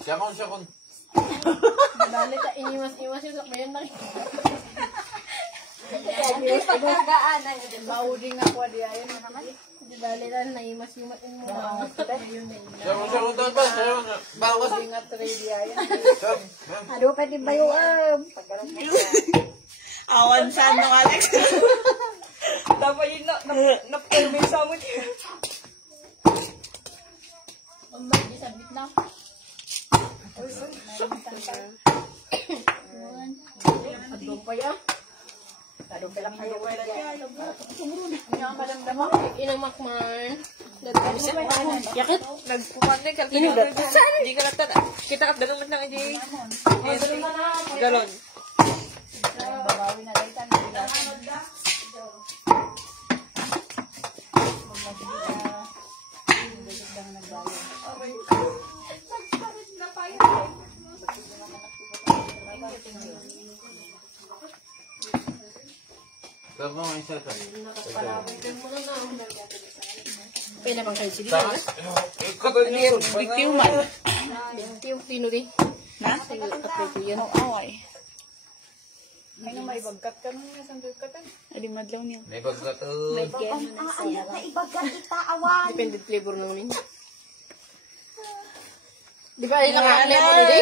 Siyakon. Dali ka, iwas-iwas yung sakmayan na. Pagkagaan. Mauding ako di ayon naman. Dali lang na imas-imas yung mga. Siyakon doon ba? Bawas. Ingat rin di ayon. Aduh, pwede ba yung Awan saan no, Alex? Dapat yun na-permisa mo niya. Umay, disabit na. Adong pa yan. Aduh, pala kayo. Inamakman. Yakit? Nagpupantay ka. Hindi ka latan. Kita ka, dalong lang ang Jay. Galon. Babawi na dahil tayo. Pero mga isa sa. Pwede bang kayo sila? Bitiw man. Yung tino di. Na? Kapito yan. Away. Ay na may bagkat ka nung nasandal ka tan. Adi madlaw niyo. May pagkat. Ayan na ibagat kita awan. Depende flavor ng unin. Di ba ay lang lemon di?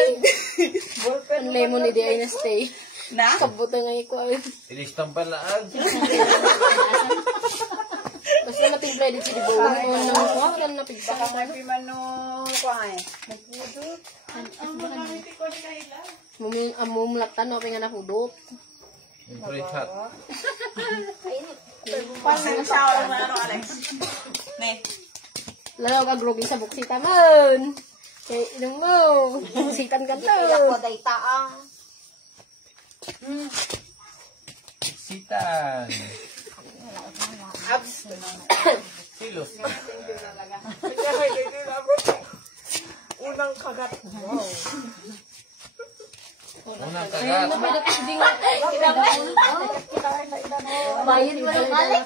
Ang lemon di ay na stay. Na? Kabuta nga iko ay. Ilistang palaan. Basta natigla din si di ba? Ano ko? Kan napigsa. Baka may pimano ko ay. Nagpudot. Mumulatan no nga nahudot. Fresh hot. Pasang shower mo ano, Alex? Ne. Lalo ka groging sa buksita man. Kaya inom mo. Buksitan ka to. Iyak ko day taang. Sitan. Abs. Silos. Unang kagat. Wow. Unang kagat. Bayan mo lang, Alex.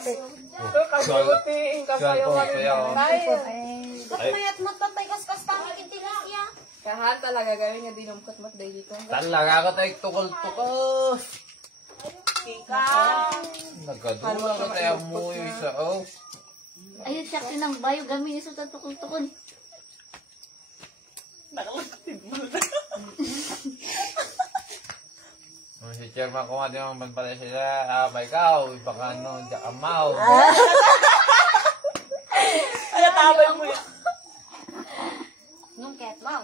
Ba't mayat matatay kaskas tangik intilas ya? Kahan talaga gawin nga dinumkot mat day dito. Talaga ka tayo tukol-tukos. Kika. Nagkadula ka tayo mo yung isa. Oh. Ayun siya kinang bayo gamin iso ta tukol-tukol. Nakalagtid mo na. Si Chairman ko nga di naman pala sila. May ikaw. Iba ka no. Diyan ka mau. Ano tabay mo yan? Nung ket mau.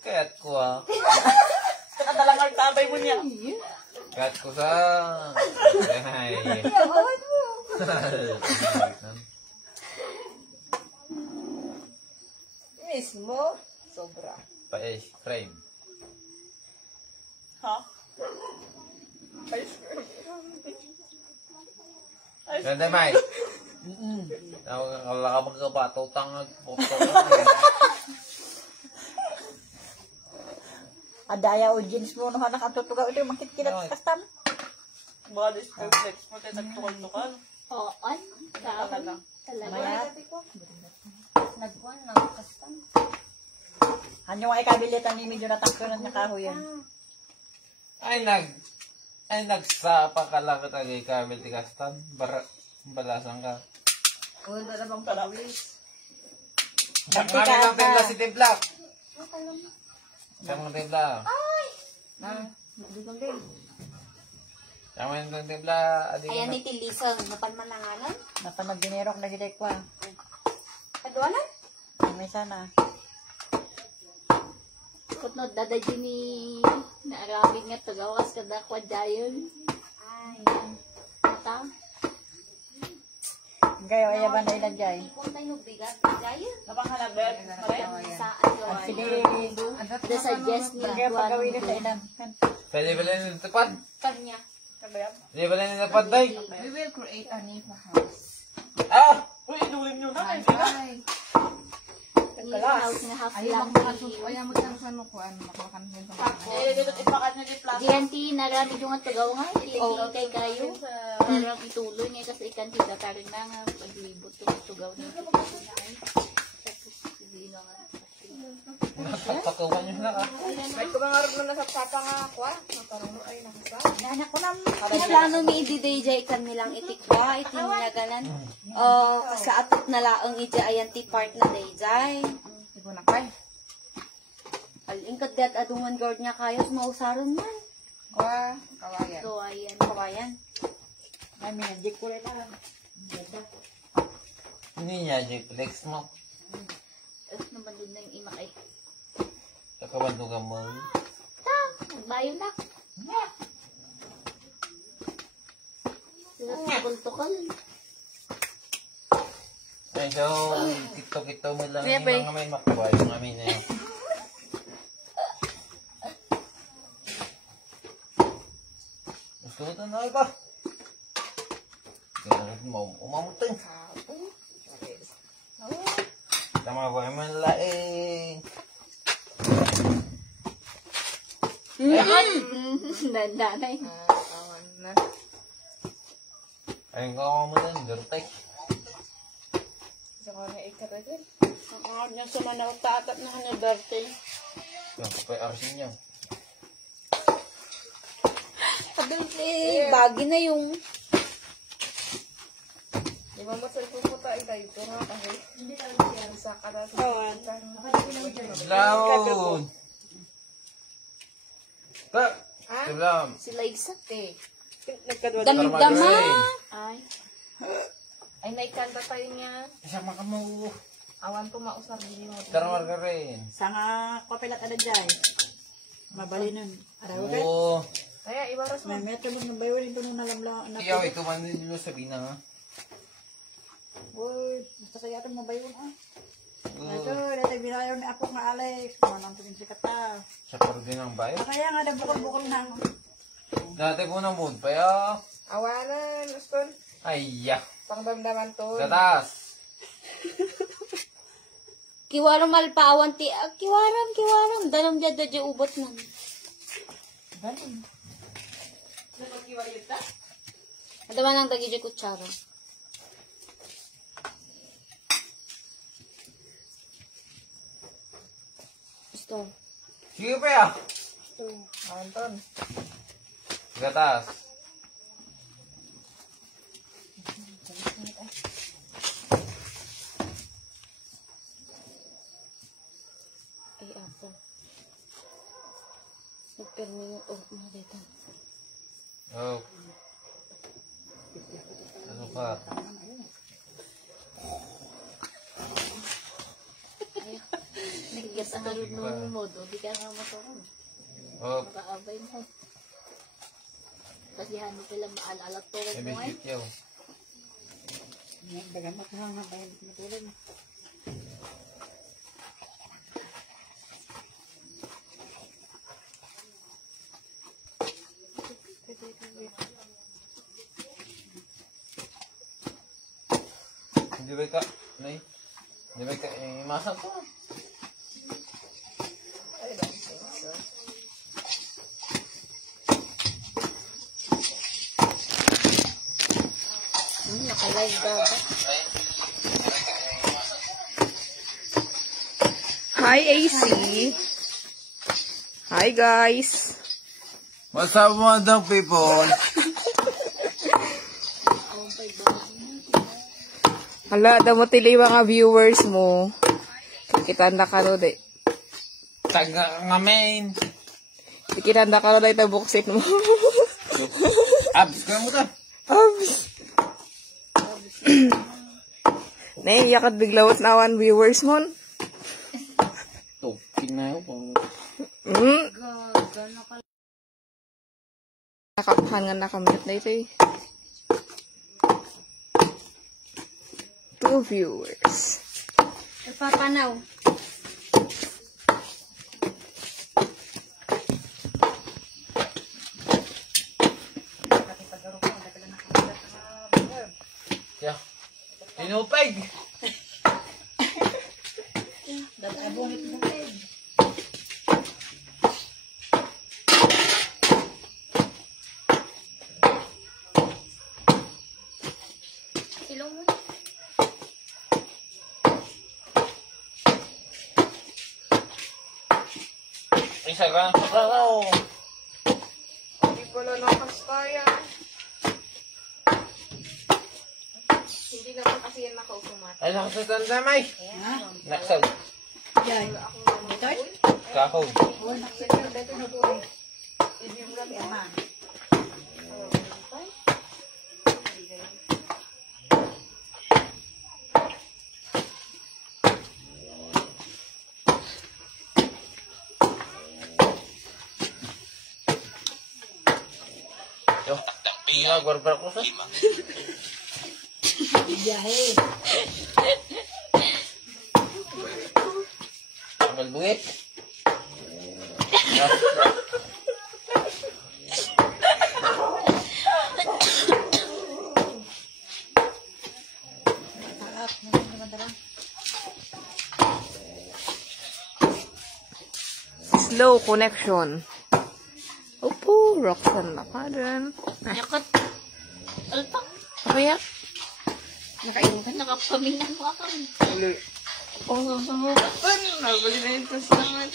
Kaya't ko ah. Nakadalang ang tabay mo niya. Kaya't ko sa... Ay. Mismo? Sobra. Pa-ice cream. Ha? Ice cream. Ganda, May. Wala ka magkabato. Tangag. Adaya o jeans mo nung nakatutugaw ito makit kilat kastam. Body reflex mo tayo nagtukal-tukal. Oo, Talaga. Mayat. Nagkuhan lang kastam. Ano ay kabilitan ni medyo natangkuran niya kahoy yan. Ay, nagsapa ka lang ka tagay Camel Tikastan. Balasan ka. Wala na bang palawis? Kami ng timpla si Timpla. Siya mga timpla. Siya mga timpla. Ayan ni Tilisang, napanmananganan. Napanagdinero ko na gilay ko ah. Kaduanan? May sana. Kutnod dadadyo ni naaramid nga tagawas kada kwa dayon. Ay. Mata? Gayo, ayaw ba na ilan jay? Puntay no bigat dayon. Napanghalabet. Saan yun? Ang sige, The suggest ni kaya pagawin Juan. sa ilan. Pwede ba lang yung tapad? Kanya. Pwede ba lang yung tapad, day? We will create a new house. Ah! Uy, inulim nyo na. Ni house nga half Ayaw lang. ayaw magtansan mo ko. Ano, makakan mo yung Eh, dito ipakat nyo di plato. Giyanti naramid yung nga tagaw nga. Kay kayo. Parang ituloy nga kasi ikan tita tarin na nga. Paglibot yung tugaw niya. Tapos hindi na nga. Nakapakawan nyo na ka. Ay, kumangarap mo na sa papa nga ako ah. Matarong mo ay nakasa. Nanak ko na. Plano mi idi day kan nilang itikwa, itin niya ganan. Sa atot na laang ija ayan ti part na day jay. Ibo na kay. Alin kat dat adungan guard niya kayot mausaron man. Kwa, kawayan. So ayan, kawayan. Ay, minajik ko rin lang. Hindi niya, J-Flex mo. Naman din na yung imakay. Kakabandugan mo. Nagbayo na. Sila bultokal. Ay, so, tiktok-tiktok mo lang Kuya, yung bay. mga may makuha. Yung amin na yun. Gusto mo ito na ito? Ganun mo, umamutin. Tama ba yung laing? Dandanay. Awan na. Ayun ko ako mo din, dirtek. Isa ko na ikaragin. Ang awad niya sa manaw tatat na kanya birthday. Yung kapay arsin niya. Birthday, bagi na yung Di ba masal ko po tayo tayo ito nga kasi hindi talaga yan sa karasihan. Laon! Ta! Ha? Sablam! sila isa. Nagkadwa. Dami-dama. Ay. Ay, naikanta tayo niya. Isang makamu. Awan ko mausar din mo. Darwar ka rin. Sa nga kapilat ada jay. Mabali nun. Araw ka. Oo. Kaya, iwaras mo. May tulong na bayo rin tulong na lamlang. Ikaw, ikaw man din nyo sabihin na nga. Uy, basta kaya ito mabayo na. Oo. Ito, dati binayaw ni Apo nga Alex. Manang tuming sikat ta. Sa parudin ng bayo. Kaya nga, ada bukol-bukol na. Dati po na mood pa ya. Awanan, Aston. Ay, ya. Pangdamdaman to. Gatas. Kiwaram alpaawan ti. Kiwaram. Dalam dyan dyan ubot nun. Galing. Ada man ang dagi dyan kutsara. Gusto. Sige pa ya. Anton. Gatas. Ay, ako. Nagpirmi yung mga dito. Oh. Ano pa? Nagigas ang kalun ng modo. Di ka nga matulong. Oh. Makaabay mo. Kasi hanap nila maalalat tulad mo May eh. biscuit yaw. Dagang maghanga ba hindi matulog. Hindi ba ka? Nay? Hindi ba ka? Masak ko. Nakalive daw ba? Hi, AC. Hi, guys. What's up mga people? Hala, daw mo tili mga viewers mo. Kitanda ka ro de. Taga ngamen. Kitanda ka ro de ito buksit mo. Abs ka mo ta. Naiiyakat biglawat na awan viewers mo. Tupin na yun. Nakakahan nga nakamute na ito eh. 2 viewers. Nagpapanaw. Yeah. Tinupig. Dadabunit mo kayo. Ilong mo. Isa ka na sa karaw. Hindi pala nakastaya. Hindi naman kasi yan nakausumat. Ay, nakasatan na, May. Naksal. Kahog. Yo, lima gorbar ko sa. Amal bungit. Slow connection. Opo, Roxanne na ka rin. Yakot. Alpak. Kaya? Nakainom ka. Nakapamingan mo ako. Oh, sumukan. Nabali na yung tasangan.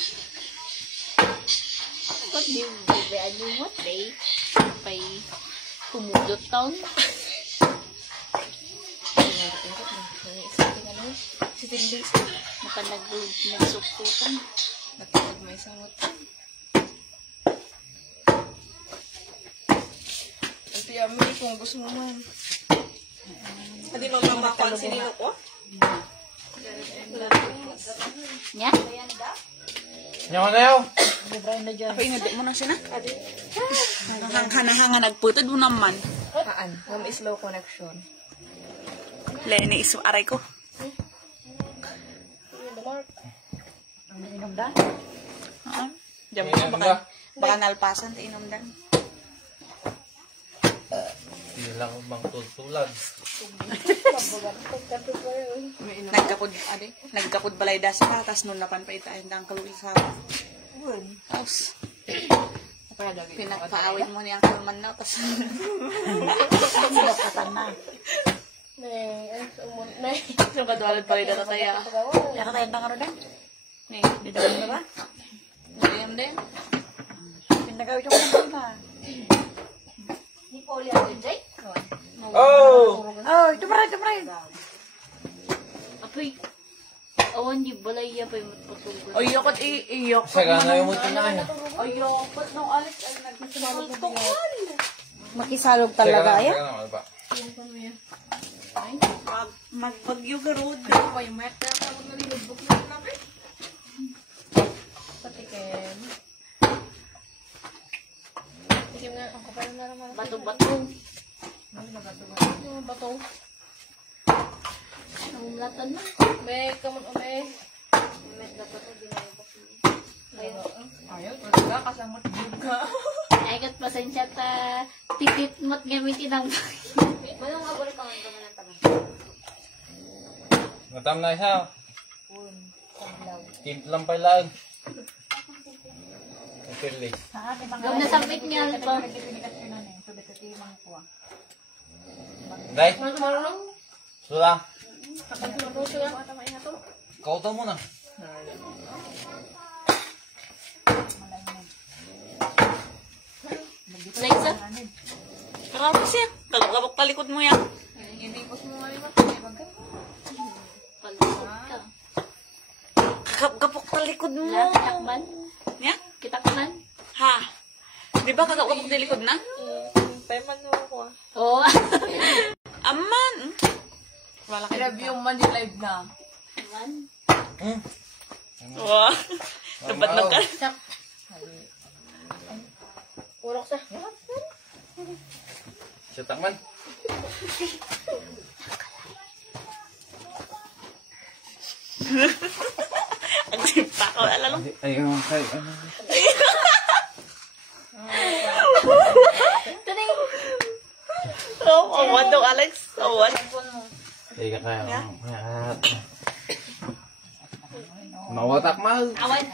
Bakit di bibiyaan yung mo, Trey? Kapay kumudot taon. Si Tindi. Nagsuksukan. Natawag may sangot. Ito yami kung gusto mo man. Hindi mo mamapansin nilo ko? Nya? Nyawa na yun. Ako ingod mo na siya na. Hanahanga nagputod mo naman. Haan? Ngam slow connection. Leni isu aray ko. Ang inom da? Diyan Inom mo ba? baka nalpasan ta inom dan. Hindi lang bang tutulad. Nagkapod balay da sa tas nun napan pa itayin dang kaluwi sa. Tapos pinagpaawit mo niyang kalman na tas Sinapatan na. so kadwalad pa rin tataya. Kaya tayo tangaro da? Ni, Dito na ba? diyan din. Pinagawit yung kanina ba? Ni Pauli ako, Jay? Oh! Oh, ito pa rin. Apoy. Awan di balay ya pa yung matpatugan. O iyokot iyok. Isa ka na yung mutin na yun. Iyokot nung Alex ay nagsusunod ko. Makisalog talaga, Isa ya? ka na, ano ba? Magbagyo garod. May meta ka mag nalilubok na namin. Patikin. Tikim nga, ang kapal na naman. Bato-bato. Bato. Namumlatan na. May kamon ome. May dapat na ginayabak mo. Ayun. Ayaw, talaga kasamot juga. Ay, kat pasensya ta. Titit mo't gamitin ang Walang nga balik ang naman ng taman. Natam na isa. Kimp lang pala. Pirli. Gawin na sampit niya. Day, Marunong. sula. Marunong sila. Tama ina to. Kauto mo na. Alexa. Karapos yan. Kalabok talikod mo yan. Inipos mo nga yung Palusot ka. Kapok talikod mo. Wala, kitakban. Ya? Kitakban. Ha? Di ba kakapok talikod na? Payman mo ako ah. Oo. Aman. Wala ka. Grabe yung man yung live na. Naman. Wow. Dapat na ka. Urok sa. Siya takman. Ang simpa ko. Alam mo. Ayun, kay ano. Oh, awan daw, Alex. Awan. Ay ka kaya. Mawatak mal. Awan.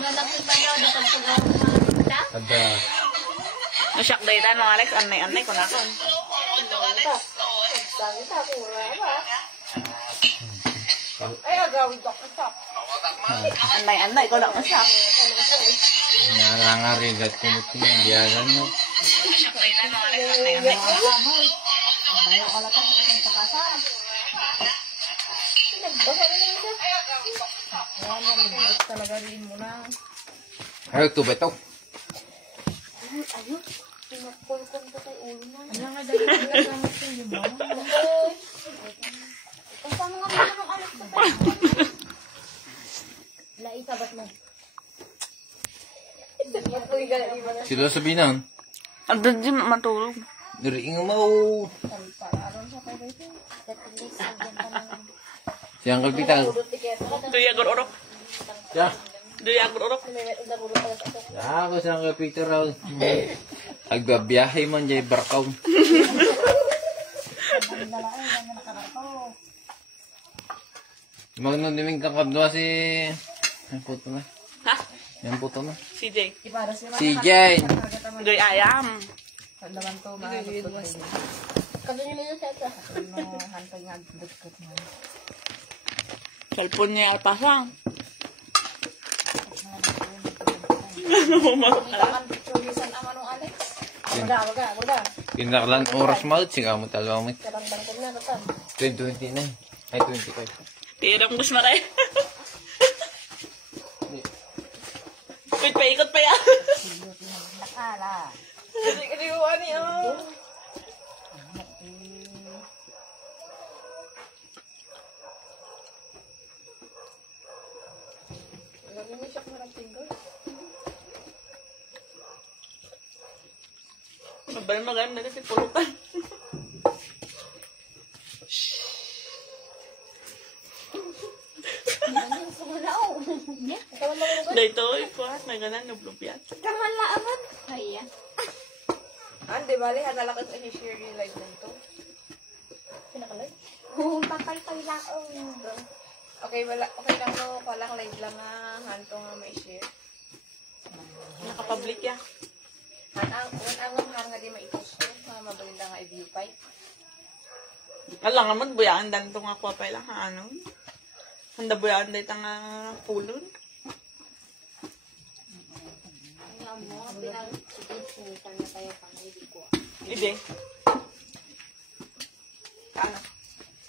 Nalapit pa daw. Dapat sa gawin mga Ada. Masyak daytan mo, Alex. Anay ko na ako. Ay, agawin ko. Stop. Anay, ko lang siya. Nangangarigat ko nito yung diyagan mo. Talaga rin mo na. Ay, tuba ito. Ayun, pinapulkon ko kay ulo na. Ano nga dahil nagagamit yung limang? Kasama nga mo ng alas ko pa. Laita, ba't mo? Sila sabihin Andun din matulog. Diriing mo. Siyang kalpital. Duyagon orok. Ya. Duyagon orok. Ya, ako siyang kalpital raw. Agbabiyahe man jay barkaw. Magnuniming kakabdwa si... Yan puto na. Ha? Yan puto na. CJ. Si Jane. Duy ayam. Naman to, mga Cellphone niya ay pasang. Pinaklan oras maut siya mo talaga mo. 2020 na. Ay 25. Tirang bus maray. Wait, paikot pa yan. Kiniwan niyo. Lagi mo siya marang tinggal. Mabal maganda na si Pulutan. Dito, ipuat. May ganan, nublubyat. Kamalaaman. Kaya. Ande, bali, hadala ka sa share yung live na ito. Pinakalive? Oo, papalpal lang. Okay, wala, okay lang no, palang live lang nga, hanto nga may share. Nakapublic ya. Ang nga di maipost ko, mga mabalinda nga i-view pa. Alam nga man, buyaan dan ito nga kwapay lang. Ano? Handa buyaan dito nga pulon. Alam mo, pinag-sinitan na tayo pang hindi ko. Ide. Ano?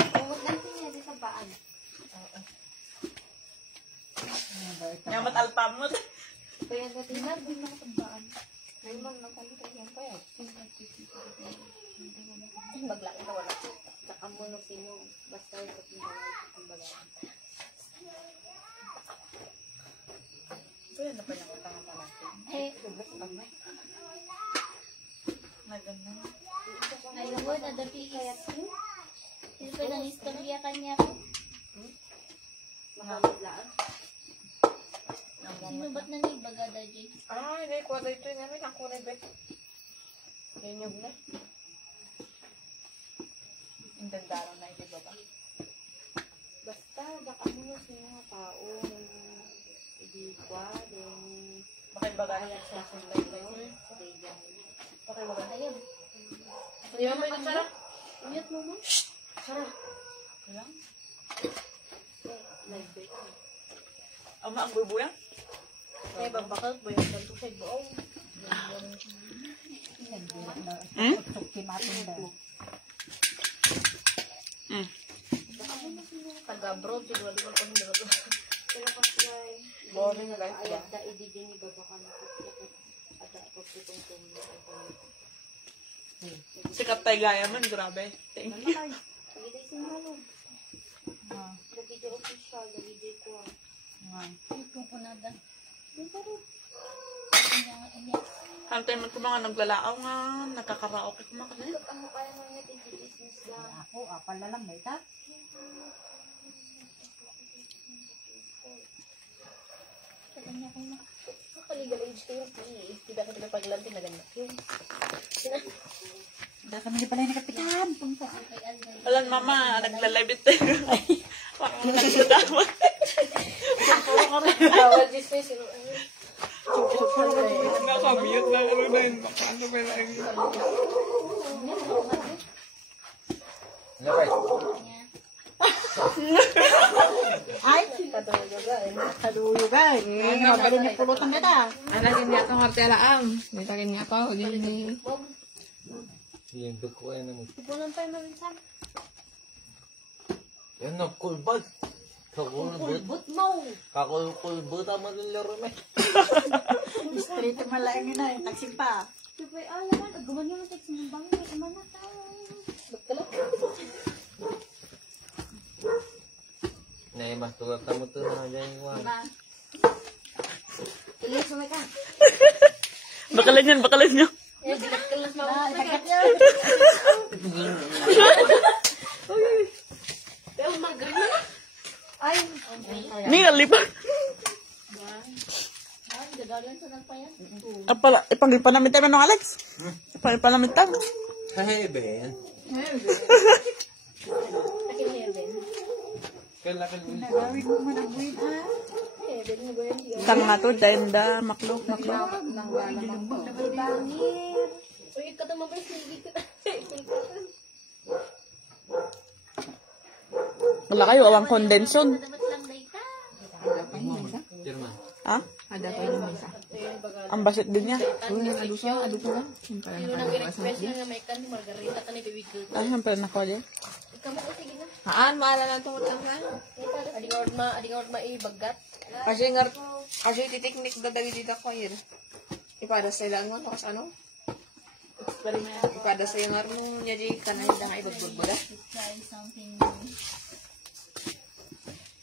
Huwag natin niya sa baan. Yamat alpamot. Kaya gatinag, di na sa baan. Ay, ma'am, nakalita yan pa yan. Maglaki ka wala. Saka mo no sino, basta yung sa pinag-alpamot. So, yan na pa yung matangata natin. Eh, Maganda. ngayon mo, nadapi kaya sino pa nang istorya kanya ko? Mga maglaan. Sino ba't nangibaga da, Jay? Ah, hindi, kuha dito yung namin, ako na bet. Yan yung na. Ang dandaran na ito ba? Basta, baka mo sino nga tao, hindi kwa, then, Bakit ba gano'n kaya sa sa live na yun? Okay, wala na yun. Di ba may nagsarap? Mute mo mo. Kulang? Live break. Ama, ang bubuyan? Kaya babakal, ba yung ganito sa buong? Hmm? Taga-abroad, siguro di ba kung hindi ko. Pero kasi, Boring na life ba? ayat da, ididin ni babaka na ada pagputong-tong. Sikat tayo gaya man, grabe. Thank you. Pagitay si Malo. Lagi di official, lagi di ko. Ito po nada. Dito rin. Ang tayo man ko mga naglalaaw nga, nakakaraoke ko mga kanil. Ang kaya mo nga business lang. Ako, apal na lang, may ta? Nakaligal age ko yung pili. Tidak ka paglanti na ganyan. Hindi kami di pala nakapitan. Alam mama, naglalabit tayo. Parang nagdadawa. Bawal business. Nga kamiyot na ano na yun. Baka ano ba na yun? Ano ba? Ay, kaduyugan. Magaling yung pulutan nila. Anak niya itong artelaang. May takin niya pa. Hindi. Yung duko yan naman. Ipunan pa yung maminsan. Yan na, kulbad. Kakulbot. But mo. Kakulbot naman yung laro may. Straight malaking na, yung taksin pa. Siyempre, alaman. Aguman yung text ng bangin. Aman na tayo. Mas tulad mo ito na dyan yung one. Ilis mo ka. Bakalan nyo. Eh, dilat ka lang sa Ay, May nalipan. Apala, ipagil pa namin tayo ng Alex. Ipagil pa namin tayo. Hey, Ben. Kailangan Tang na to, dahil da, maklo. Uy, ikaw naman ba yung hindi ko. Wala kayo, awang kondensyon. Dapat lang data. German. Ha? Ada pa yung isa. Ang basit din niya. Aduso lang. Yung pala Yung nang i-request yung na may kan, margarita ka ni bibig doon. Ay, ang pala na ko dyan. Ikaw mo ko, sige na. Haan, maalala lang tungkol lang kan. Ading ord maibagat. Kasi titiknik dadagi dito ko yun. Ipada sa ilang mo, tapos ano? Ipada sa yung armong niya di ka na hindi nga ibagbaga. Try something.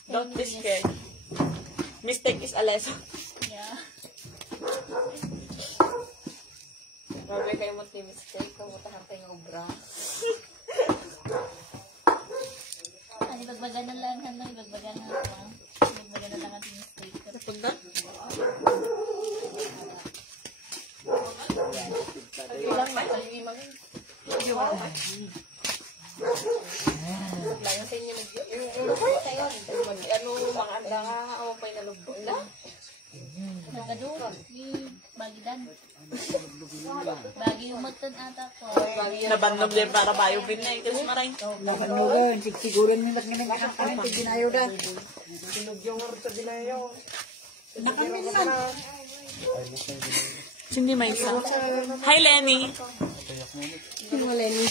Don't be scared. Mistake is a lesson. Yeah. Grabe kayo mo mistake, kamutahan tayo ng obra. Ano, ibagbaga na lang, ano, ibagbaga na lang. Ibagbaga na lang ang mistake. Kapagda? Ilang mataliwi maging. Layo sa inyo ano mga anda nga o pa'y nalubog na. Nagkado, bagidan. Bagi umatan ata ko. Nabannog din para bayo bin na. Kasi maray. Nakanugan, sigurin nila nga ng kakanin, tiginayo da. Nakamin man. Hindi may isa. Hi, Lenny. Lenny.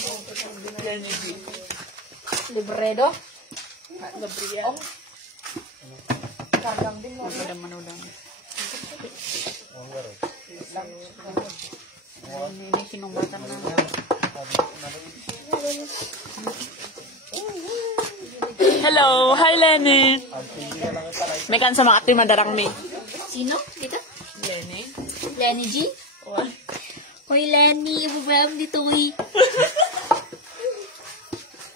Lenny G. Libredo. Gabriel. Kargam din mo. Madam Manudang. Ini sinungatan na. Hello. Hi, Lenny. May kan sa mga ati madarang may. Sino? Dito? Lenny. Lenny G? Hoy, Lenny, ibubrab dito, uy.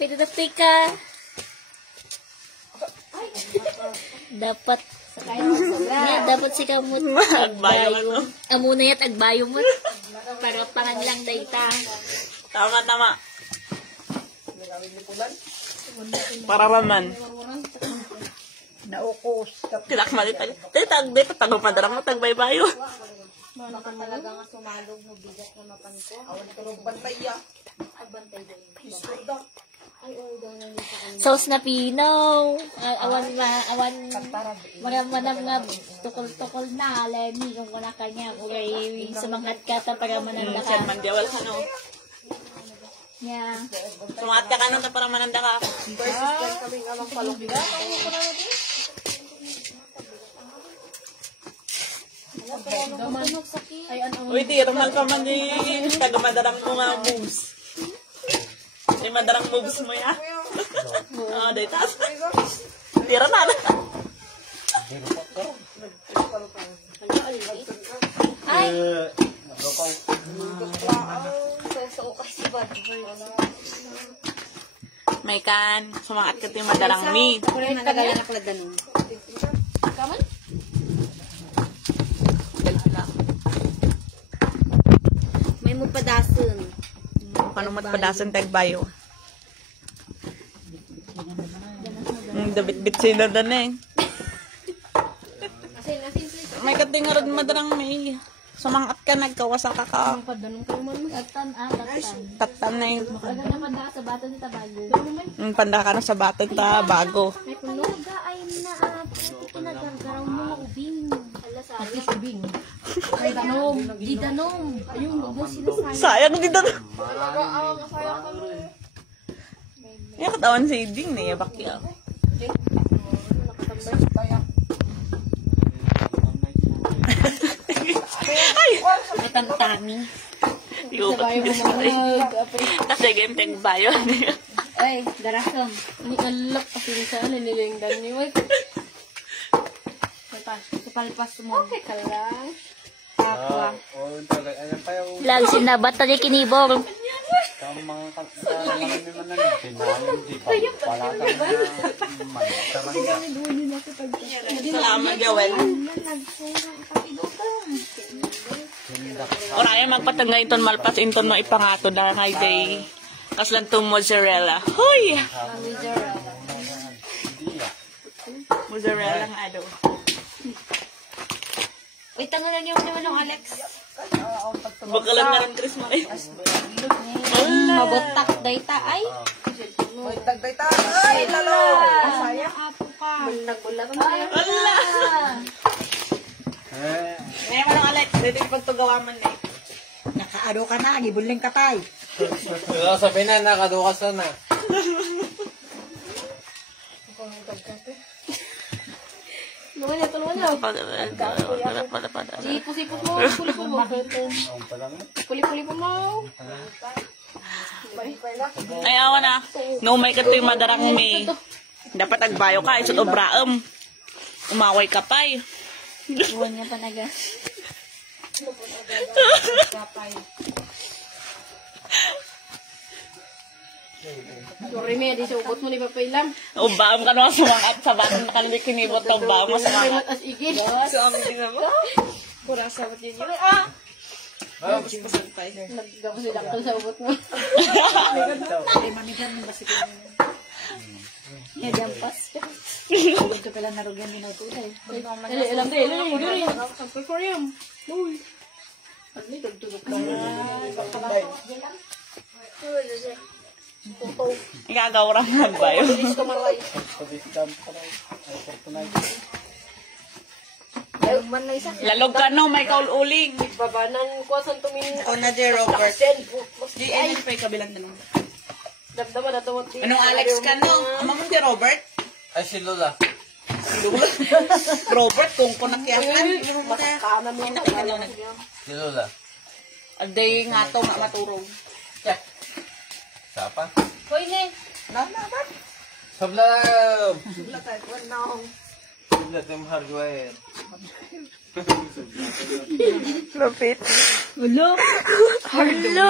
Pwede na ka. Dapat. Dapat si kamot. Agbayo. Amo na yat, agbayo mo. Para pangan lang data. Tama. Para raman. Naukos. Tinakmalit tayo. Di pa tago madarang mo. Tagbaybayo. Baka talaga nga sumalog mo bigat na mapanko. Awan ito rin bantay ya. Agbantay din. Istorda. Ay, daw na nito kami. Sauce na pinaw. Awan manam nga tukol-tukol na. Lenny, kung wala ka niya. Uray, sumangat ka ta para mananda ka. Siyan man diwal ka no. Yeah. Sumangat ka no para mananda ka. Versus lang kami nga lang palong. Uy, di, rumal pa man yung tagamadarang mo nga moves. Yung madarang moves mo ya. Ah, day taas. Tira na. Ay! May kan, sumangat ka yung madarang mi. May mupadasun. Panumat padasan tagbayo. Dabit-bit sila doon eh. May katingarad madarang may. Sumangat ka, nagkawasa ka ka. Tatan. Tatan na yun. Agad na panda ka sa bata ni Tabago. Panda ka na sa batin ta, bago. May puno. Ay na, kinagargaraw mo mga ubing. At least ubing. Ay, danom. Di danom. Ayun, huwag mo sinasayang. Sayang din na. Ay, katawan si Iding na yabak yan. May tantami. Kasi game tayong bayo. Ay, darasam. Ni alak kasi sa nililingdan ni Wag. Kapalpas mo. Okay ka lang. Lag sinabat tali kinibor. Salamat, Joel. Orangay magpatangay iton malpas inton mo ipangato na kay day. Kaslan tong mozzarella. Hoy! Mozzarella nga ado. Uy, tango lang yung naman ng Alex. Bakalan na rin Chris Marie. Mabotak dayta ay. Ay, lalo! Apo ka. Nagbulat mo. Wala! Ngayon mo lang Alex, dito yung pagtugawa man na eh. Nakaaro ka na, gibuling ka tay. Wala sa pinan, nakadukas na na. Tulungan na. Sipos mo. Puli mo. Ay, awa na. No, may kato yung madarang may. Dapat agbayo ka, isot obraam. Umaway ka pa eh. Iwan niya pa naga. Sorry me, di sa ubot mo ni Papailam. Ubaam ka naman sumangat sa batang nakalibig kinibot ng baam mo sumangat. As igid. So, ang hindi mo? Kurang sabot yun yun. Naggawa si Daktal sa ubot mo. Yan yung pas. Ito pala narugyan din ako tay. Alam din. Sample for him. Uy. Ano yung dagdugok ka na? Igagawrang magbayo. Lalog ka no, may kauling. Babanan ko sa tumingin. Ako na di Robert. Di, ayun pa yung kabilang na lang. Damdaman na tumot. Anong Alex ka no? Ama mo si Robert? Ay, si Lola. Robert, kung kunakyakan. Kanan mo. Si Lola. Agday nga to, maturog. Sapa? Hoy, ne. Sablam! Sablam yung hardware. Lapit. Hello. Hello.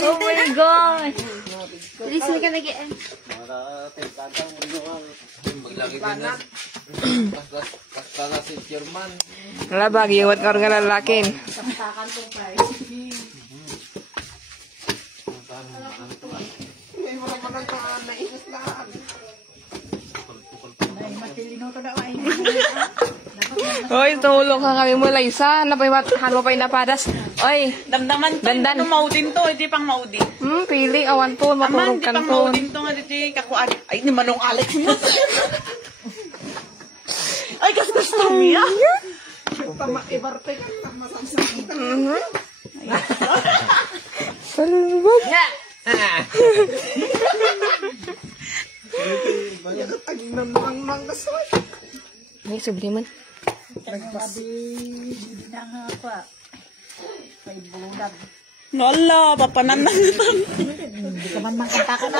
Oh my God. Listen ka nag-i-end. Maglagi din na. Kastala si Chairman. Wala ba, giwat ka rin nga lalakin. Hoy, tumulong ka kami mo, Liza. Hanmo pa yung napadas. Oy, Damdaman to, Dandan. ano maudin to, hindi pang maudi. pili, awan po, Aman, maturog hindi kan pang po. maudin to nga dito, kakuan. Ay, ni Manong Alex mo. Ay, kas gusto niya. Salubog. Ay, subliman. Nala, papanan na nito. Hindi ka man mangkanta ka na.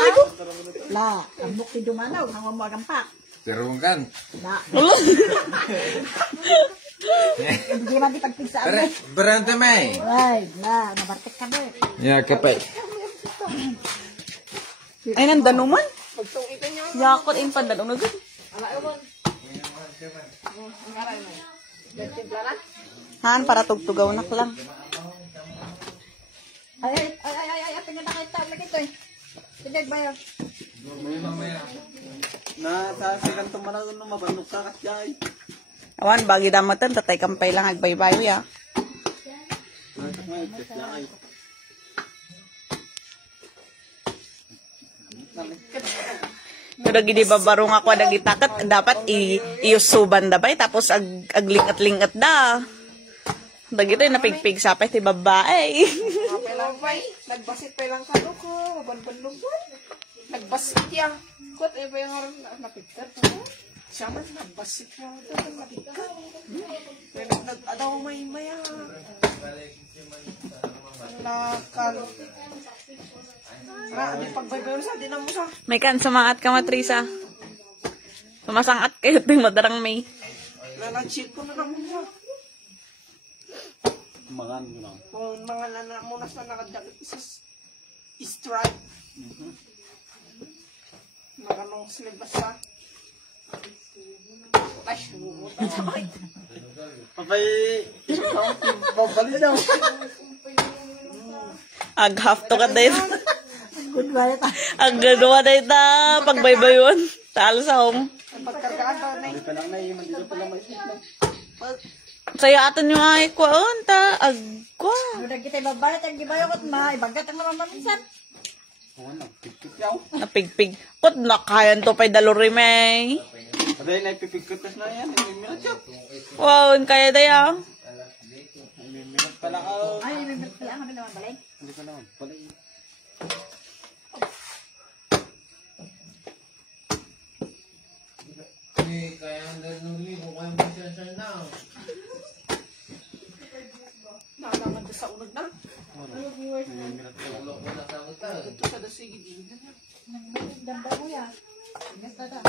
La, ang bukti dumanaw, hanggang mo agampak. Tirungkan. La. Hindi man di pagpigsaan mo. Berante may. Ay, la, nabartek ka mo. Ya, kapay. Ay, nandanuman. Yakot in pandanong na gud. Han, para tugtugaw na lang. Ay, tingnan na kayo tawag na kito eh. Pinag ba yun? Nasasikan tumanaw nung mabanok ka kasyay. Awan, bagi damatan, tatay kampay lang, agbaybayo ya. Pero gidi babarong ako nagitakat, dapat iusuban da bay, tapos aglingat-lingat da. Dagito yung napigpig sapay ti babae. Pelaway, nagbasit pa lang kalo ko, banban-luban. Nagbasit ya. Kot, ba yung napigkat ko? Siya man, nagbasit ya. Napigkat. Nag-adaw may-maya. Nakal. Di pagbaybayon sa, di na mo sa. May kan sumangat ka matrisa. Sumasangat kayo ting madarang may. Nalachit ko na naman sa. Mangan mo lang. Kung mga nanamunas na nakadakit sa stripe. Maganong silibas sa. Ay, Papay, babali daw. Ag-half to ka din. Good bye. Ang gagawa na ita, pagbaybayon. Talo sa home. pagkargaan daw na Hindi pa lang naiman dito pala may isip lang. Saya aton yung ay kwaon ta. Agkwa. Udah kita babalat ang gibayo kot ma, ibagat ang naman minsan. Oo na, pipik yaw. Napigpig. Kot nakayan to pay dalori may. Aday na ipipikot na yan, hindi minat yaw. Wow, kaya daya. Hindi minat pala ako. Ay, may pala kami naman balay. Hindi pa naman, pala yun. Kaya ang daluli ko kaya masyasya na. nalaman ko sa unod na. Hindi minat pala. Tulog ko na sa utal. Ito sa dasigi din na. Ganda mo ya. Ingat na da.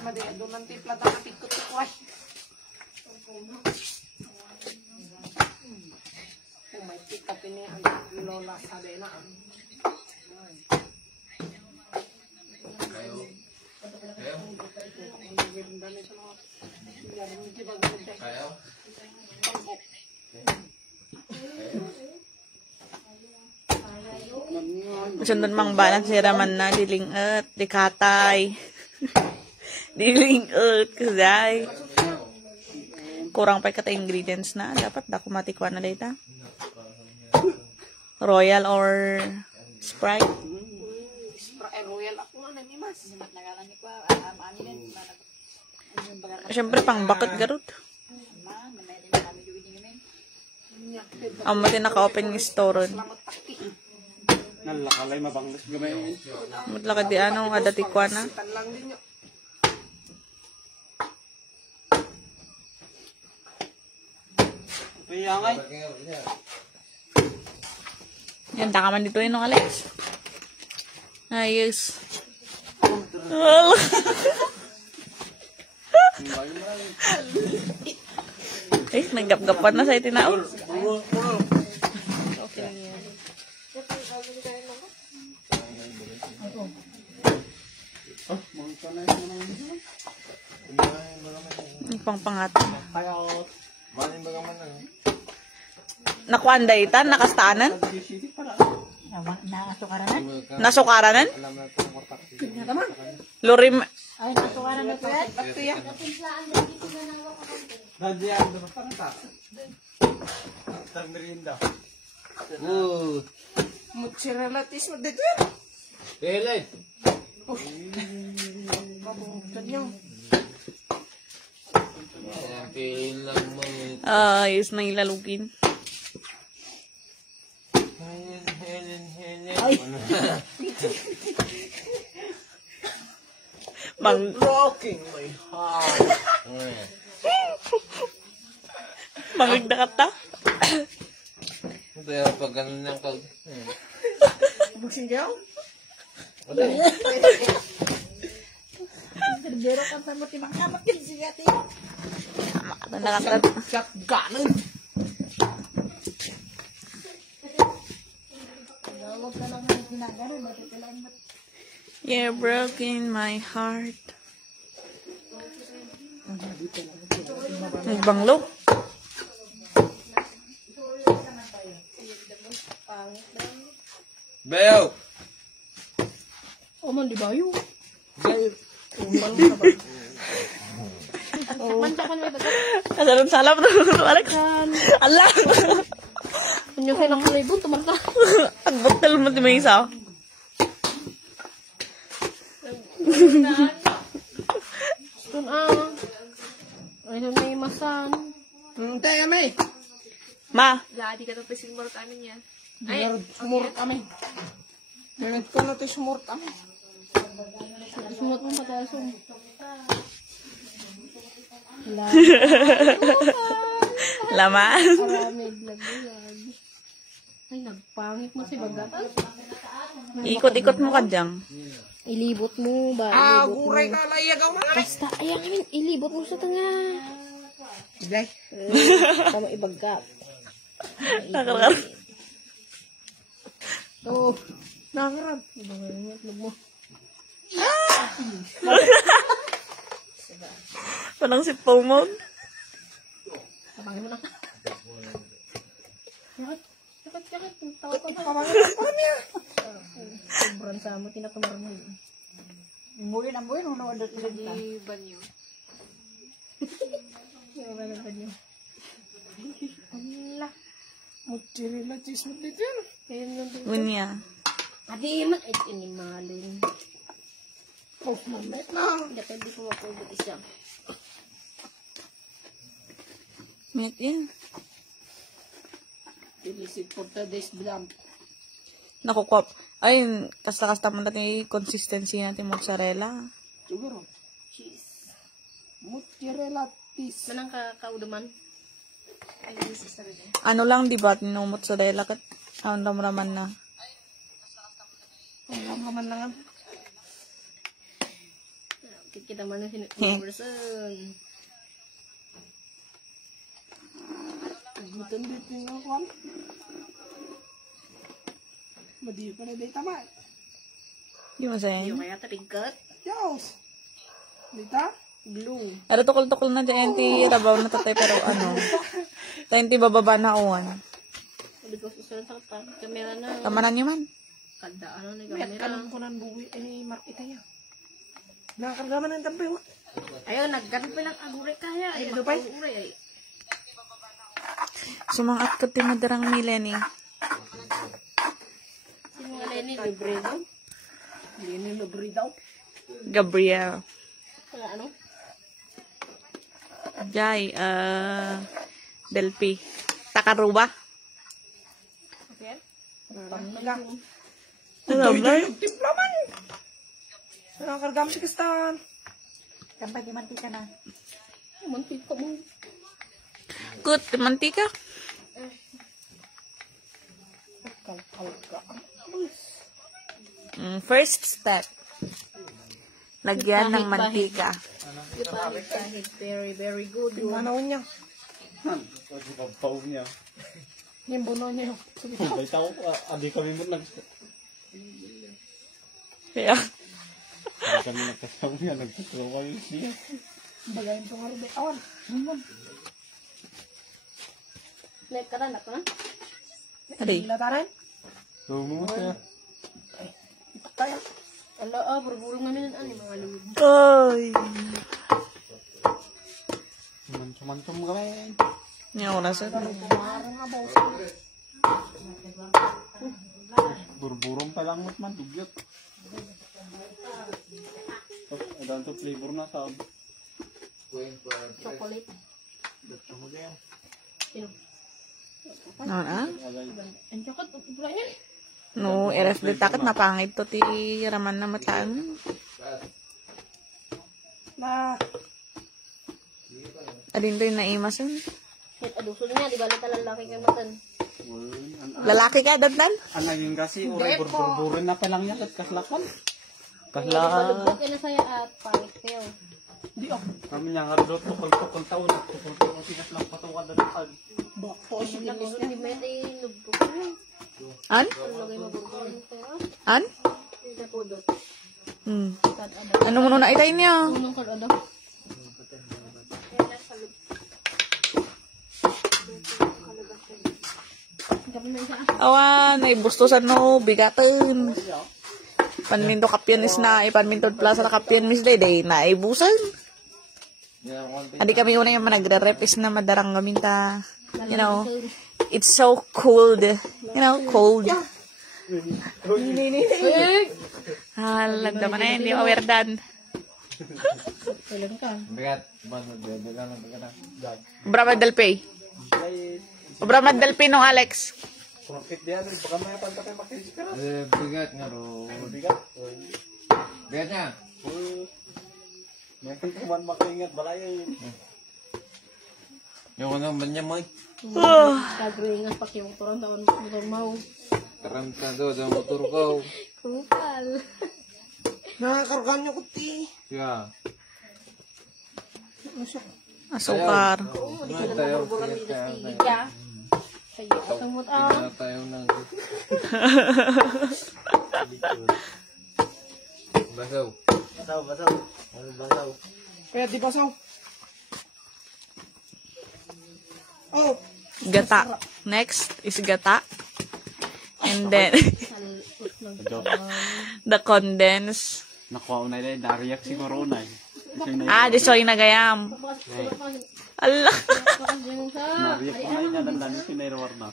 Madaya doon ng tipla na napigkot ko ay. May pick up ini ang lola sa dena. Kayo. Kayo. Kayo. Sundan mang banat si Raman na dilingat, dikatay. Dilingat kazay. Kurang pa kata ingredients na. Dapat da kumatikwa na data. Royal or Sprite. Royal ako nga ni mas. Nagalan ni ko ami din. Siyempre pang bakit garot. Ma, may din kami gawin ni. Ang mati naka-open ng store. Nalakalay mabanglas gamay yun. Mutlaka di anong adatikwa na. Tan lang din yun. Kaya ngay. Yan, takaman dito yun ng Alex. Ayos. Eh, nanggap-gapan na sa itinao. Ang pangpangatan. Manin ba naman na? Nakuan daytan, nakastaanan, Nasukaranan. nasukaranan. Alam na itong kortak. Lurim, Ay, nasukaranan na ko yan. Dadyan, doon pa nga ta. Tamirinda. Oo. Mozzarella tis mo dito yan. Daylight. Ganyan. Ayan, piliin lang mo. ayos na ilalugin. Mang, Rocking my heart. mangagdakat ta. Pero pag ganun ng kag... Buksing kayo? Wala. Bero kan sa mo timang kamat kin siya ti. Nakatat. Shotgun. Huwag ka lang ang ginagano, matitilaan mo. You're broken my heart. Nagbanglo. Bayo! Oman di ba yun? Kasaron salap na Alex. Allah. Yung kinakalibon, tumarta. Ang bakal mo, may isa. Doon ayun na yung masan. Tayo, may. Ma, Ladi ka na pa sigmaro kami niya. Sumurot kami. Nanit ko natin sumurot kami. Sumot mo pataso. laman. Aramid, laglag. Ay, nagpangit mo si Bagat. Ikot-ikot mo ka dyan. Ilibot mo ba? Guray ka layagaw mga. Basta, ayan kami, ilibot mo sa tanga. Igay. Tama ibagkat. Nakarap. Oh, nakarap. Ibangat mo. Walang sipaw mo. Abangin mo na. Yakit. Tawag ka pa. Sobrang sama, tinatumar mo. Muli na muli, nung nawadot na. Di banyo. Yung mga banyo. Allah. Mozzarella cheese mo dito yan. Ayun lang din. Unya. Adi, mag-et inimalin. Oh, mamit na. Depende ko mapulot isang. Meat yan. Ilisip for today's vlog. Nakukuha. Ay, kasta-kasta mo natin yung consistency natin mozzarella. Siguro. Cheese. Mozzarella cheese. Manang kaudaman. Ay, sa rin. Ano lang, di ba? No mozzarella kat. Ang ramraman na. Ang laman lang. Kita man yung person. Gutom dito yung ako. Madi pa na dito man. Di mo sayang. Yung kaya tapigkat. Yos. Dita? Glue. Pero tukol-tukol na dyan, ti rabaw na tatay, pero ano. Tayo ti bababa na uwan. Sabi ko susunod sa kamera na. Tamanan nyo man. Kada ano na Mayat kamera. kalam ko ng buwi. Eh, markita niya. Nakakargaman ng tampay. Ayun, nagganong pa lang agure kaya. Ay, Ayun, dupay? agure ay. Sumangat ka ti madarang Mileni. Sino nga Lenny? Libre daw? Hindi libre daw. Gabriel. Wala ano? Jai, Delpi. Takaruba. Okay. Pangga. Ano ba? Timpla man. Nakakargaman si Kristan. Kampay di mantika na. Muntik ko mo. Good, mantika. Kalkalka. First step. Lagyan ng mantika. Kahit very, very good. Tingnan niya. Kasi pagpaw niya. Yung buno niya. May tao, adi kami mo Kaya, Adi kami nagkasama niya, nagkasama kayo siya. Bagayin ko nga rin. Awan. Naip ka na, na? Adi. Lataran. Lumo siya. Kaya. Ala, burburong namin ang mga lulog. Ay. Mantum-mantum kami. Hindi ako nasa. Burburong pa lang man, dugyot. Adan to flavor na sa Chocolate. Sino? No, na? Ang chocolate, ibra niya. No, i-reflect takot napangit to ti raman na mataan. Na. Adin to yung naimasan. Hit aduso niya, di ba lalaki kayo matan? Lalaki ka, daddan? Ang naging kasi, oray burburin na pa lang yan at kaslakan. Malubog ka na saya at pangit kayo. Di ako. Kami niya nga doon, tukol-tukol taon at tukol-tukol sinas lang patuwad na doon. Bako. Hindi mo natin inubog ka. An? Ang lagay maburburin kayo. An? Hindi po doon. Ano mo na itay niya? Unong kalado. Awan, naibustusan no, bigatin. Panminto kapyanis na, ipanmintod plaza na kapyanis day, naibusan. Adi kami una yung nagre-repis na madarang gaminta, you know, it's so cold. You know, cold. Lagdaman na yun, hindi mawerdan. Bigat. Bigat na. Bramad Dalpay. Bramad Dalpay nung Alex. Bigat nga ro. Bigat niya. May kuman makaingat balay. Yung ano ba niya mo? Gagawin nga pakimuturan taon motor mau. Karanta do sa motor ko. Kupal. Nakakargan niyo kuti. Siya. Asukar. Tayo. Iya. Kaya atumot ah. Tayo nang. Basaw. Kaya di basaw. Oh, Gata. Next is gata. And then, the condense. Nakuha na yun, nariyak siguro na eh. Di soy na gayam. Allah. Nariyak ko na yun, nalandang sinayrawar na.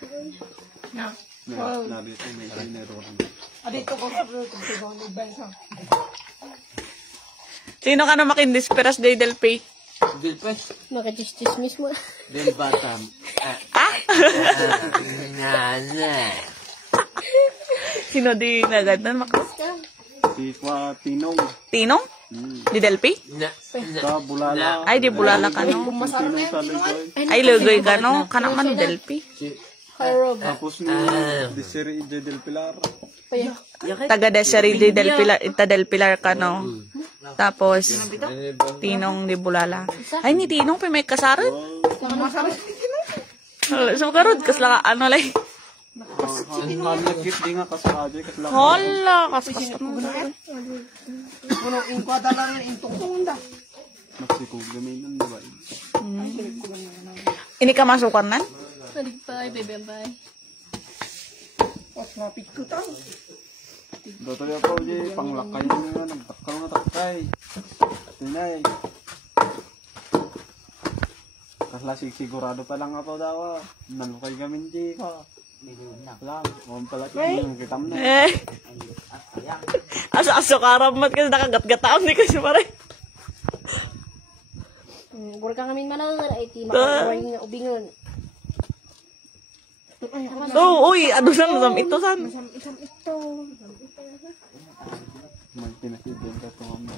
Nariyak ko na yun, sinayrawar na. adito ko sa ibang bansa. Sino ka na makindisperas day del pay? Dilpes. Nakachistis mismo. Del batam. Sino di nagadan makas? Si Kwa Tinong. Tinong? Di del pay? Sa Bulala. Ay, di bulala ka no. Tinong sa Lugoy. Ay, lugoy ka no. Kanak man del pay. Tapos ni Desiree J. Del Pilar. Taga Desiree del Pilar, ita del Pilar ka no. Tapos, Tinong di bulala. Ay, ni Tinong pa may kasarad. Sumakarod, kasla ano lay. Nalagkit di nga kasakadyo. Hala, kaskas ka mo. Unong ingkwada lang yung intong da. Magsikog gaminan na ba? Ini ka masukan nan? Naligpay, bebe ambay. Pas napit ko tao. Dato yung ako di, panglakay nyo nga, nagtakal nga takay. Tinay. Kasla sigurado pa lang ako daw. Nalukay kami di ka. Lang, huwag pala kita mo na. Asa-aso karamat kasi nakagat-gataan di kasi pare. Gura ka ngamin manang ay ti makakaway nga ubingon. Uy, ano san ito san? Isang ito. May pinasidyan ka ito mo.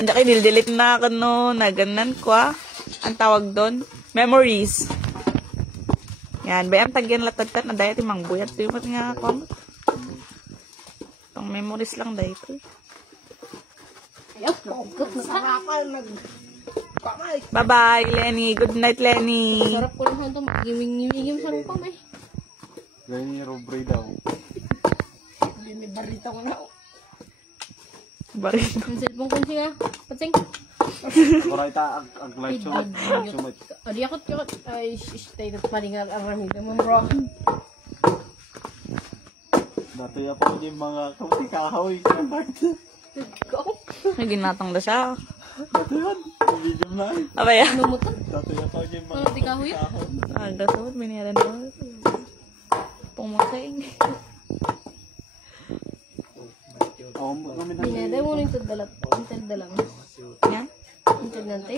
Anda kay delete na kano na ganan ko ang tawag doon, memories. Yan, bayang tagyan latagtat na dahil timang buyat yung nga ako. Itong memories lang dahil ito. Sarapan Bye-bye, Lenny. Good night, Lenny. Sarap ko naman ito. Giming-giming sa rupa may. Lenny Robre daw. Hindi may barita ko na. Bari. Ang cellphone ko siya. Patsing. Koray ta ag-light sumit. Adi ako. Ay, stay na paningal ang ramida mo, bro. Dati ako yung mga kauti kahoy. Ako. May ginatang na siya. Dati yun, video na eh. Abay, Ano mo to? Dati ako yung mga Ano, di kahoy? gatot, biniyaran mo. Pumasing. Oo, kami na. Binada mo rin ito dalat. Intel dalang. Yan. Intel nante.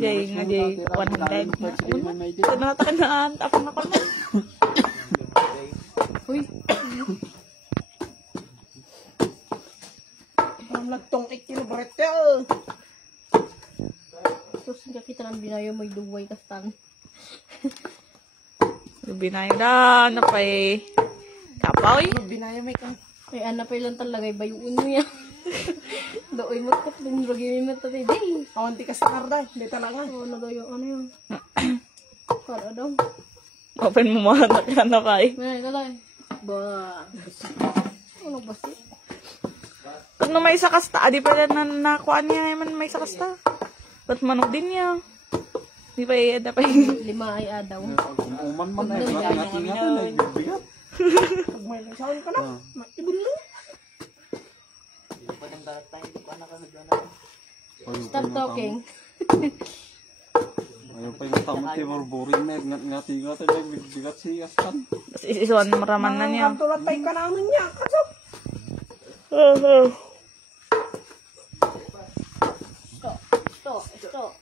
Jay, nga Jay, 100. Ito na takanaan. Tapos na kami. Uy. Ang nagtong 8 kilometer. Tapos kita lang binayo mo yung duway kastang. Binayo na, napay kapaw eh. Binaya may kang. Ay, ana pa ilang talaga. Bayuun mo yan. Dooy mo ko. Lagi mo ito. Day. Awanti ka sa karda. Hindi talaga. Ano daw yung ano yun? Para daw. Open mo mga nakana ka eh. May kalay. Ba. Ano ba siya? Kung na may isa kasta, adi pa na nakuha niya naman may isa kasta. Ba't manok din niya? Di ba iya dapat 5 ay adaw. Umuman man eh, ingat-ingatan eh, bigat. Pag may lansawan ka na. Ibon lang. Stop talking. Ayaw pa yung tamot yung burburin na. Ngati-ngati na yung bigat siya kan. Tapos isisuan maraman na niya. Tulad tayo ka naman niya. Kasap. Ito.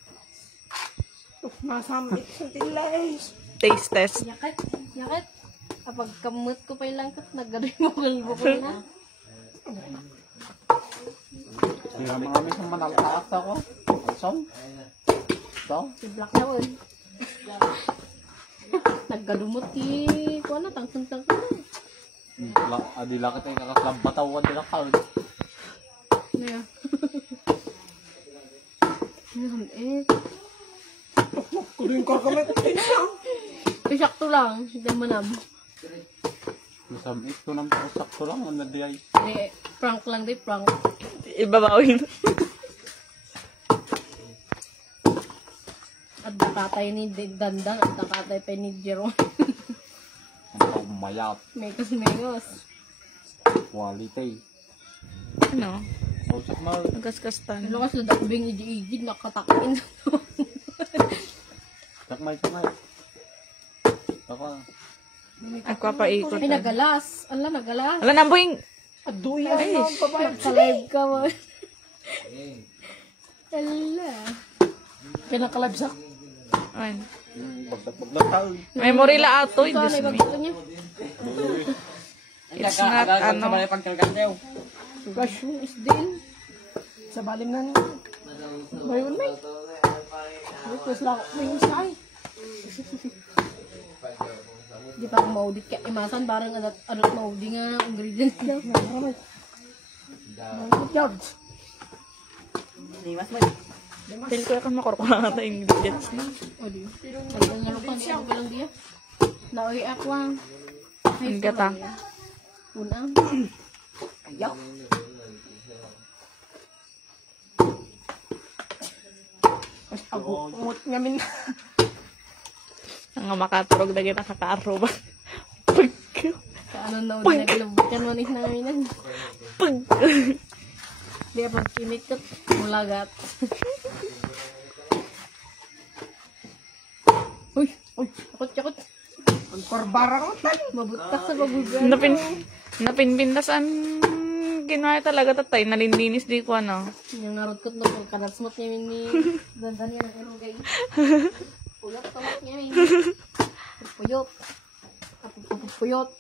Masamit sa tilays. Taste test. Yakit. Kapag kamot ko pa ilang kat, naggaroy mo ko na. Hindi naman kami sa manaltaas ako. Saan? Saan? Si Black na woy. Naggadumot ko na, tangkong-tangkong. Adi lakit ay kakaklab batawan din ako. Naya. Nahamit. Kuling ka kami. Pisakto lang, hindi mo na. Masamit ko nang sakto lang. Ano di ay. Prank lang di, prank. Ibabawin. At nakatay ni Dandan, at nakatay pa ni Jerome. Ang mayat. Mekos. Quality. Ano? Sausak mo. Nagkaskastan. Ano kasi dakbing iji-ijig, nakatakin. Sakmay. Taka. Ako pa ikot. Ay, nagalas. Ala, nagalas. Wala na boy. Aduyan na ang babae. Nagka-live ka mo. Ala. Kinakalabsak. Ay. Bagdag tao. Memory la ato. Ito, Diyos may me. bagto niya. It's not ano. Gosh, is din. Sa balim na niya. Bayon may. Tapos lang may usay. Di pa maudit ka. Imasan, parang adot maudit nga ingredient niya. Yards. Feel ko akan makorkulangan na ingredients na. O di. Ang ngalupan, di ako lang diya. Naoy ako ang. Ang gata. Unang. Ayaw. Agot ngamin na. Ang makaturog na gina kakaro ba? Sa ano na ulit naglabutan mo ni namin. Pag. Di pa kinikot. Mulagat. Uy! Yakot. Ang korbara ko tan. Mabutak sa babugan. Napinpintasan. Ginawa talaga tatay. Nalindinis di ko ano. Yung narot-kot na po. Kanatsmot niya ni Dandan niya ng erugay. Puyot niya ni. Puyot. Puyot.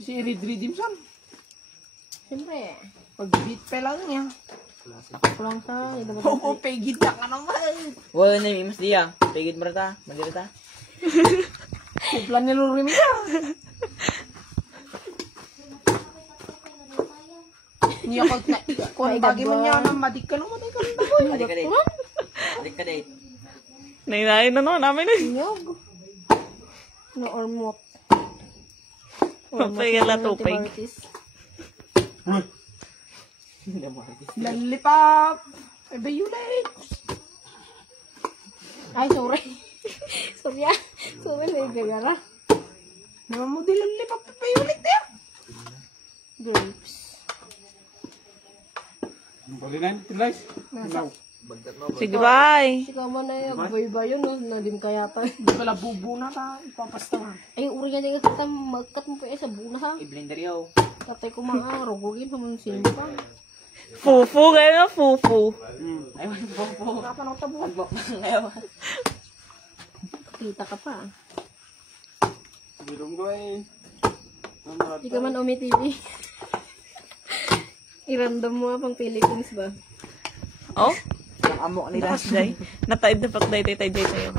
Si Redim Sam. Siyempre. Pag-beat pa lang niya. Pulang sa. Oo, pegid na ka naman. Wala na yung mas diya. Pigit mo rata. Mandira ta. Kuplan niya lurim niya. Niya ko na. Kung bagi mo niya na madik ka naman. Madik ka naman. Adik ka date. Adik ka date. Nainayin na no namin eh. Nyog. No ormot. Mapay la tupig. Lalipap. Ay, bayulate. Ay, sorry. Sorry ah. Sorry na igagara. Naman mo di lalipap. Bayulate niya. Grapes. Bali na yung tilays. Sige bye. Ikaw mo na yung bayo-bayo no. Nadim kaya pa. Di pala bubu na ta. Ipapasta na. Ay, uri nga din ka magkat mo pa sa buna ha. I-blender yaw. Katay ko mga rogogin pa mong simpa. Fufu kayo na fufu. Ay, wala po. Kapan ako tabo. Agbo. Ngayon. Kita ka pa. Birong ko eh. Di ka man Umi TV. I-random mo pang Philippines ba? Oh? Ang amok nila. Day. Nataid na pak day tayo.